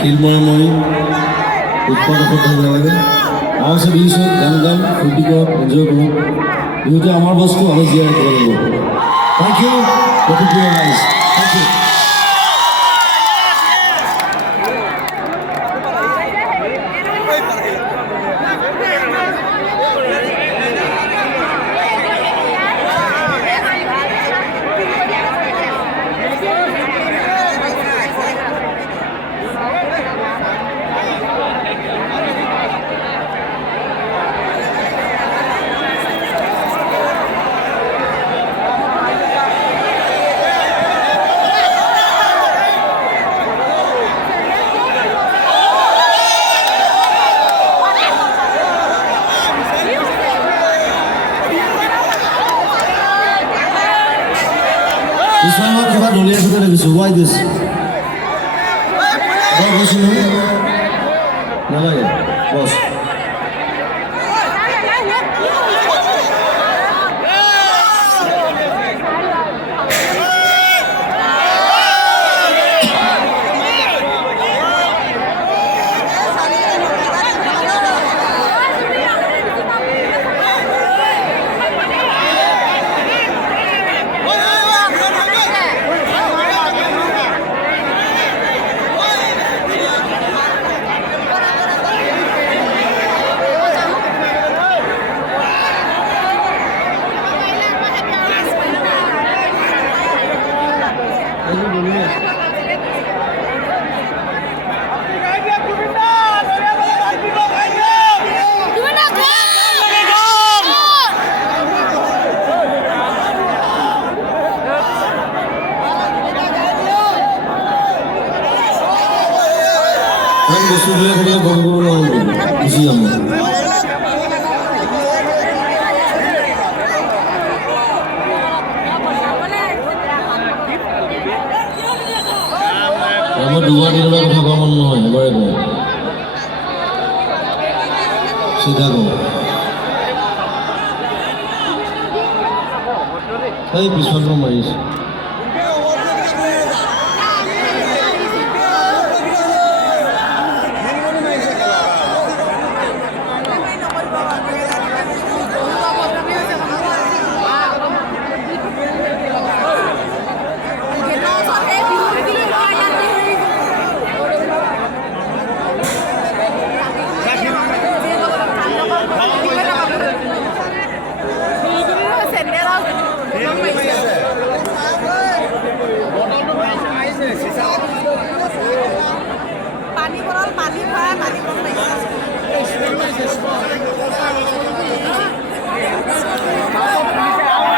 শিলময়ময় উৎপাদক হ'ব লাগে আৱাজ বিহুত গান গান ফূৰ্তি কৰক এনজয় কৰক বিহুটো আমাৰ বস্তু আমি জীয়াই ৰাখিব লাগিব thank you thank you This one was about only after the so why this? What was you know? No, boss. I'm just going to go to museum. I'm going to do it. Chicago. Hey, please welcome, Maurice.